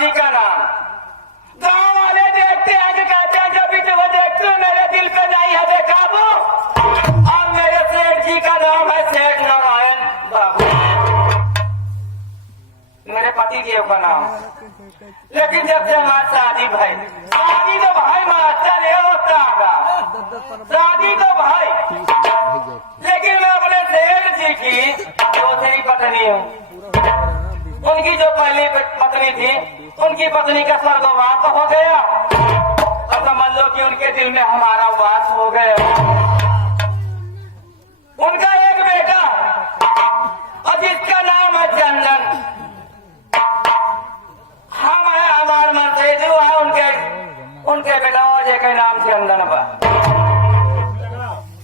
पति का नाम। गांव वाले देखते हैं कि कहते हैं जब भी वो देखते हो मेरे दिल पे नहीं है बेकाबू। और मेरे सेठ जी का नाम है सेठ नारायण बाबू, मेरे पति देव का नाम। लेकिन जब से हमारी शादी भाई, शादी तो भाई मास्टर है होता शादी तो भाई, लेकिन मैं अपने सेठ जी की दूसरी पत्नी हूँ। उनकी जो पहली पत्नी थी, उनकी पत्नी का स्वर्गवास हो गया, और समझ लो कि उनके दिल में हमारा वास हो गया। उनका एक बेटा और जिसका नाम है चंदन। हम है हमारे मन से जो है उनके बेटा अजय के नाम से चंदन बा।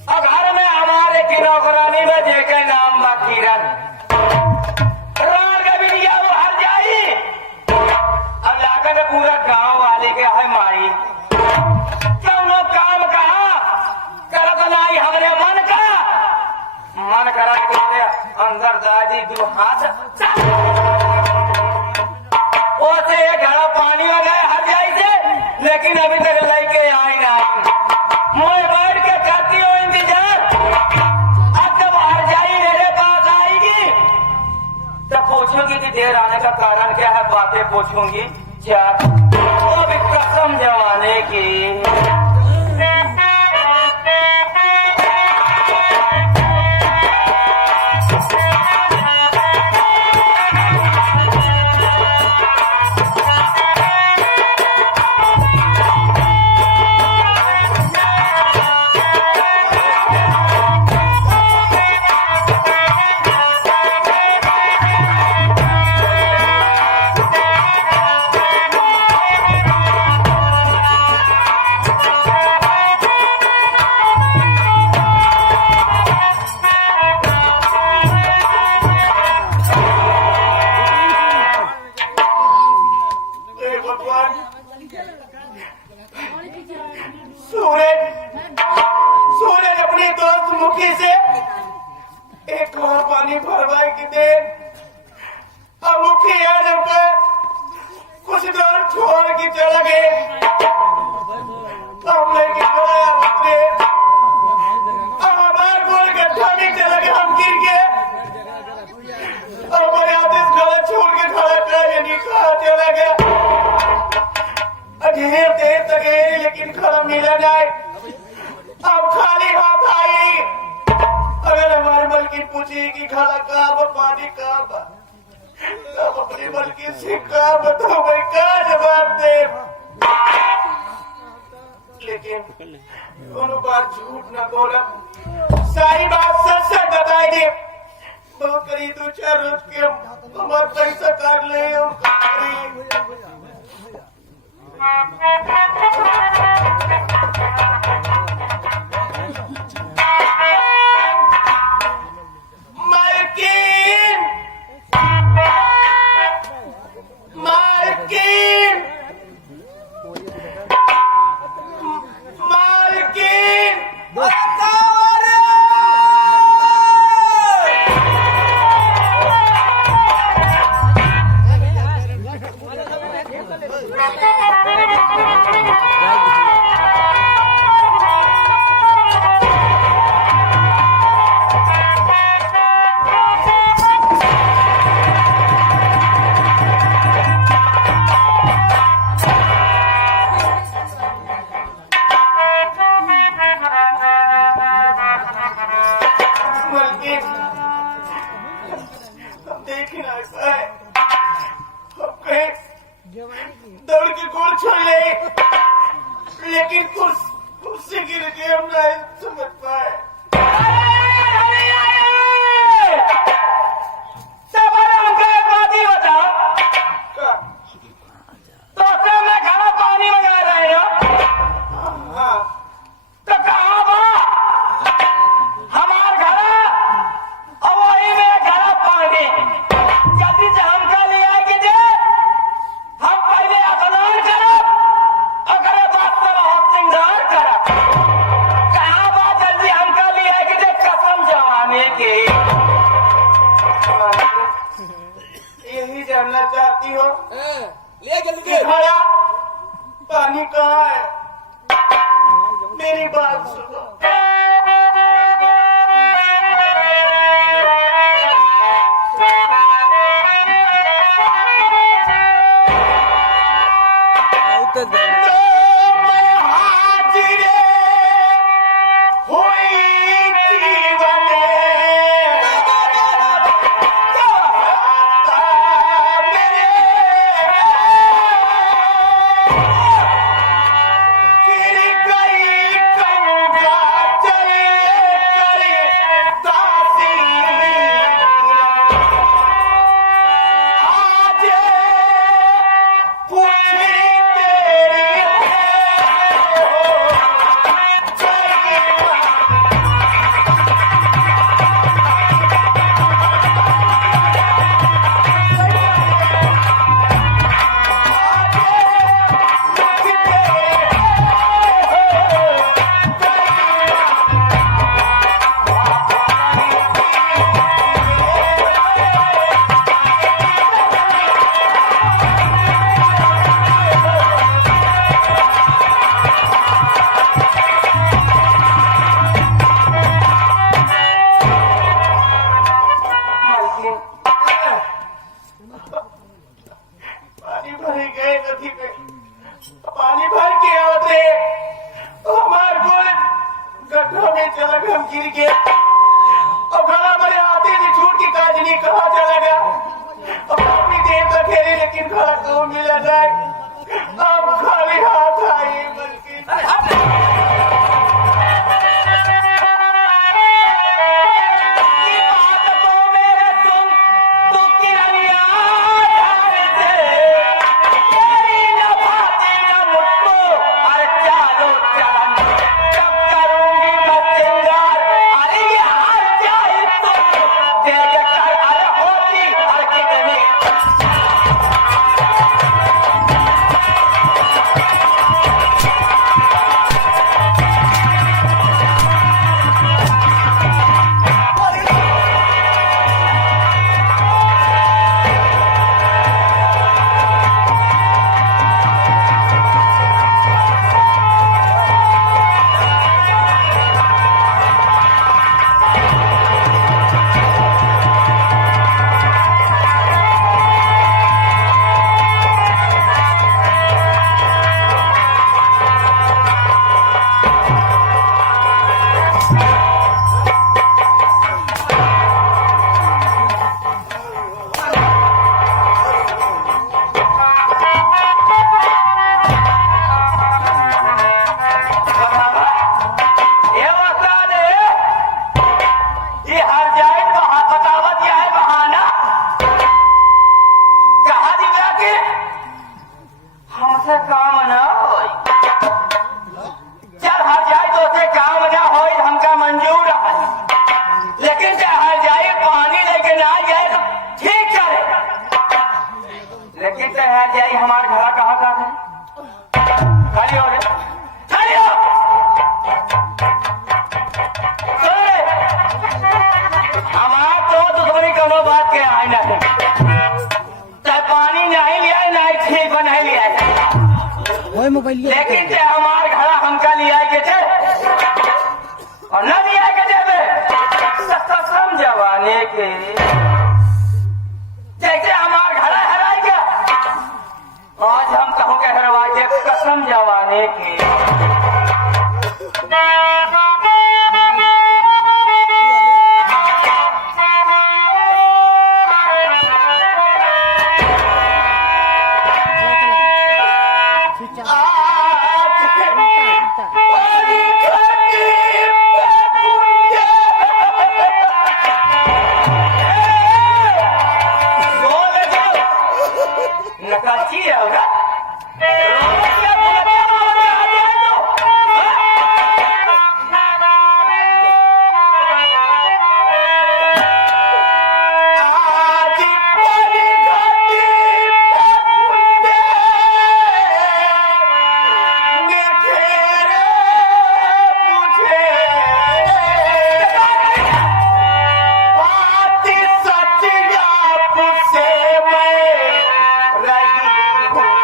और घर में हमारे की नौकरानी में जे के नाम बा किरण। रात का भी दिया वो हर जाई, अब लाकर पूरा गांव वाले के है माई। क्यों लोग काम कहा करत नहीं, हमने मन करा के अंदर दादी दो हाथ ओसे घड़ा पानी लगाए हर जाई से, लेकिन अभी तक लेके आई ना। मैं बैठ के करती हूँ इंतजार, अब जब हर जाई मेरे पास आएगी तब पूछूंगी कि देर आने का कारण क्या है, बातें पूछूंगी चार, वो भी कसम जमाने की। सूरज अपने दोस्त मुखी से एक और पानी भरवाई की दे, अब मुखी आने पर कुछ देर छोड़ के चला गए। हम लेके गया उतरे, अब हमारे गोल गड्ढा में चला गया, हम गिर गए। अब हमारे आदेश गला छोड़ के खड़ा कर निकाल चला गया। धीरे देर तक गए लेकिन खड़ा मिला जाए। अब खाली हाथ आई, अगर हमारे मलकिन पूछी कि खड़ा कहाँ पानी कहाँ, तब अपनी मलकिन से कहा बताओ भाई कहाँ जवाब दे। लेकिन दोनों बात झूठ न बोला, सारी बात सच सच बताई दे। तो करीब 2-4 रोज के हमारे पैसा काट ले दौड़ के गोल छोड़ ले, लेकिन कुर्सी गिर के हम नहीं समझ पाए। तो मैं खाना पानी मंगा रहे हो तो कहाँ बा हमार घर, और वही में घर पानी जल्दी से हमका ले आएगी दे। हम पहले स्नान करब, अगर बात तो बहुत सिंगार करब। कहाँ बा जल्दी हमका ले आएगी दे, कसम जवानी की। यही जानना चाहती हो ले जल्दी कि भैया पानी कहाँ है? मेरी बात सुनो। पानी भर के होते हमारे गोल गड्ढों में चला गया, हम गिर गए और घड़ा मेरे आते थे छूट की काजनी कहाँ चला गया और काफी देर तक खेली लेकिन घड़ा तो मिला जाए अब खाली हाथ आए हमारे घड़ा कहाँ का है? खाली हो गया, खाली हो। हमारा तो दुश्मनी कोनो बात के आई ना है, चाहे पानी नहीं लिया नहीं ठीक नहीं लिया, लेकिन चाहे हमारे घड़ा हमका लिया के थे और न लिया के थे कसम जवाने के जैसे हमारे घड़ा हराई गया आज हम कहूँ के हरवा के कसम जवाने की। नकाची है होगा Bye.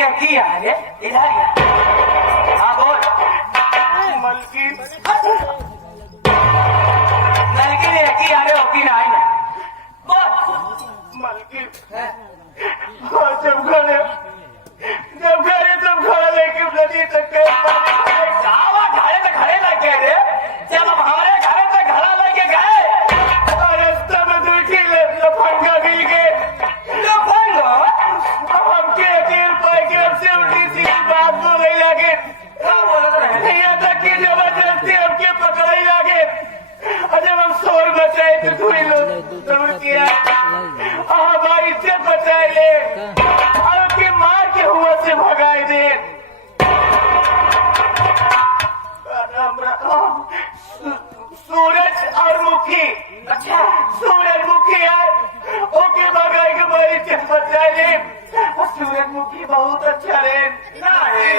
है की है इधर ही। हाँ बोल। मलकिन नलकी ने की आ रहे हो की ना आई ना बोल। मलकिन हाँ, जब घरे जब घरे लेके नदी तक गए सावा घरे तो घरे लग गए रे। जब हम हमारे घरे से घड़ा लेके गए रास्ता में दूसरी लफंगा मिल गए। तो बोलो हमके अकेल पाए के हमसे उल्टी सीधी बात बोलने लगे। क्या बोल रहे यहाँ तक कि जबरदस्ती हमके पकड़े लगे। और जब हम शोर मचाए तो कोई लोग दूर किया और हमारी इज्जत बचाए ले और हमके मार के हुआ से भगाए दे। सूरज और मुखी, अच्छा सूरजमुखी है ओके भगाए के हमारी इज्जत बचाए ले। और सूरजमुखी बहुत अच्छा रे ना है।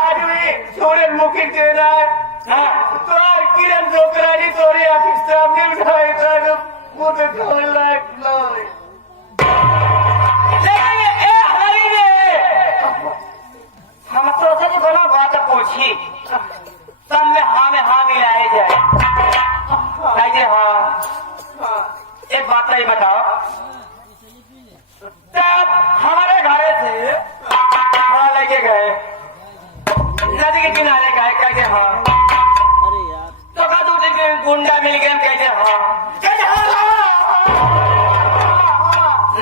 आज भी सूरजमुखी देना है। हाँ तो यार किरण जोकरानी तोरे आखिर सामने उठाए तो मुझे खोल लायक लोग लेकिन ए हमारी ने हम तो से जो बना बात पूछी सब में हाँ मिलाए जाए कहिए हाँ। एक बात नहीं बताओ जब हमारे घरे से हमारा लेके गए नदी के किनारे गए कहिए हाँ तो का दूसरे के गुंडा मिल गए कहिए हाँ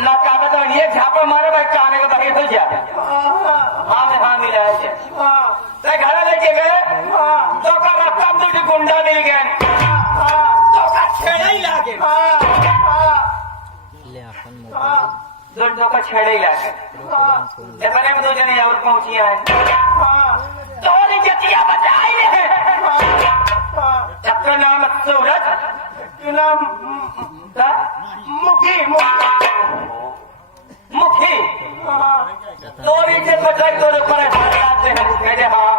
ना का तो ये झापा मारे भाई काने का बाहर हो जाए हाँ मिलाए जाए घर लेके गए तो का रास्ता में दूसरे गुंडा मिल गए तो का छेड़ा ही लागे दोनों का छेड़ा ही लागे इतने में दो जने और पहुंची है तो जतिया बचाई रहे। सबका नाम सूरज के नाम का मुखी मुखी तोरी से बचाई तोरे पर आते हैं कहते हाँ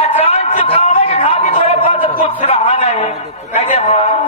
अचान चुकावे के खातिर तोरे पास कुछ रहा नहीं कहते हाँ